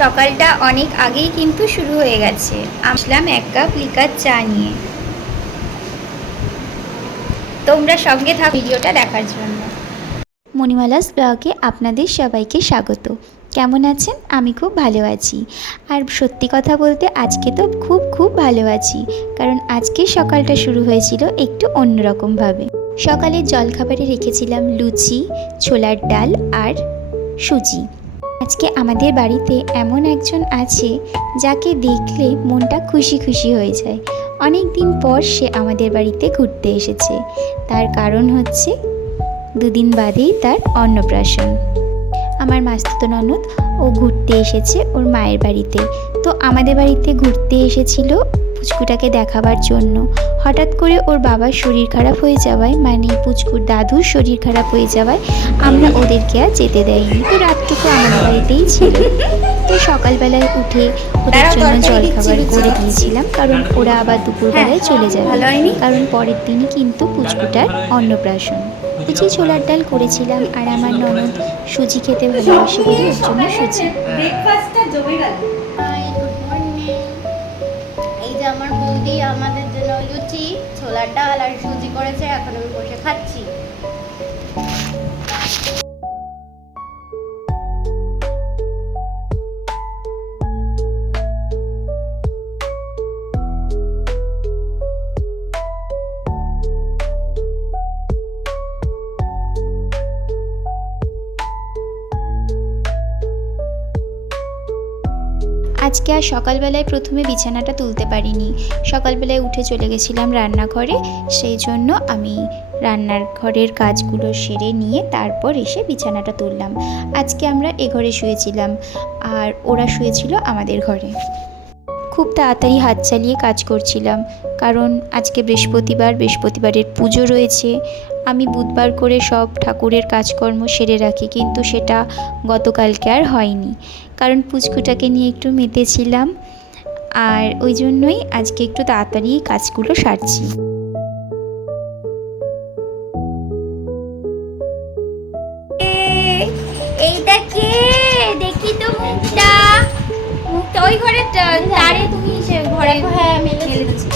সকালটা অনেক আগেই কিন্তু শুরু হয়ে গেছে। আসলাম এক কাপ লিকার চা নিয়ে। তোমরা সঙ্গে থাক ভিডিওটা দেখার জন্য। মণিমালাস ব্লগে আপনাদের সবাইকে স্বাগত। কেমন আছেন? আমি খুব ভালো আছি। আর সত্যি কথা বলতে আজকে তো খুব ভালো আছি, কারণ আজকে সকালটা শুরু হয়েছিল একটু অন্যরকমভাবে। সকালের জলখাবারে রেখেছিলাম লুচি, ছোলার ডাল আর সুজি। আজকে আমাদের বাড়িতে এমন একজন আছে যাকে দেখলে মনটা খুশি হয়ে যায়। অনেক দিন পর সে আমাদের বাড়িতে ঘুরতে এসেছে। তার কারণ হচ্ছে দুদিন বাদেই তার অন্নপ্রাশন। আমার মাস্তুতো ননদ ও ঘুরতে এসেছে ওর মায়ের বাড়িতে। তো আমাদের বাড়িতে ঘুরতে এসেছিল পুচকুটাকে দেখাবার জন্য। হঠাৎ করে ওর বাবার শরীর খারাপ হয়ে যাওয়ায়, মানে পুচকুর দাদুর শরীর খারাপ হয়ে যাওয়ায় আমরা ওদেরকে আর যেতে দেয়নি। তো রাতটুকু আমাদের বাড়িতেই ছিল। তো সকালবেলায় উঠে ওদের জন্য জলখাবার করে দিয়েছিলাম, কারণ ওরা আবার দুপুরবেলায় চলে যাবে, কারণ পরের দিনই কিন্তু পুচকুটার অন্নপ্রাশন। লুচি ছোলার ডাল করেছিলাম, আর আমার ননদ সুজি খেতে ভালোবাসে বলে ওর জন্য সুজি। ব্রেকফাস্টটা জমে গেল। এই যে আমার বৌদি আমাদের জন্য লুচি ছোলার ডাল আর সুজি করেছে, এখন আমি বসে খাচ্ছি। আজকে আর সকালবেলায় প্রথমে বিছানাটা তুলতে পারিনি। সকালবেলায় উঠে চলে গেছিলাম রান্নাঘরে, সেই জন্য আমি রান্নার ঘরের কাজগুলো সেরে নিয়ে তারপর এসে বিছানাটা তুললাম। আজকে আমরা এ ঘরে শুয়েছিলাম আর ওরা শুয়েছিল আমাদের ঘরে। খুব তাড়াতাড়ি হাত চালিয়ে কাজ করছিলাম, কারণ আজকে বৃহস্পতিবারের পুজো রয়েছে। আমি বুধবার করে সব ঠাকুরের কাজকর্ম সেরে রাখি, কিন্তু সেটা গতকালকে আর হয়নি, কারণ পুচকুটাকে নিয়ে একটু মেতেছিলাম, আর ওই জন্যই আজকে একটু তাড়াতাড়ি কাজগুলো সারছি। এইটা কে? দেখি তো মুখটা ওই ঘরে তারে তুমি ঘরে। হ্যাঁ মেলে দিয়েছি।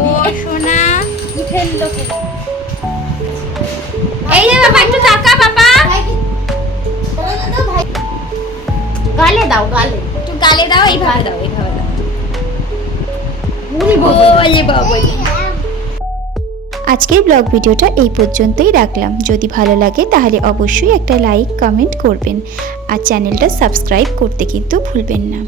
ও সোনা কি ফেললো? এই যে বাবা একটু তাকা বাবা, গালে দাও, গালে একটু গালে দাও, এইভাবে দাও, এইভাবে দাও। বলে বাবা। আজকের ব্লগ ভিডিওটা এই পর্যন্তই রাখলাম। যদি ভালো লাগে তাহলে অবশ্যই একটা লাইক কমেন্ট করবেন, আর চ্যানেলটা সাবস্ক্রাইব করতে কিন্তু ভুলবেন না।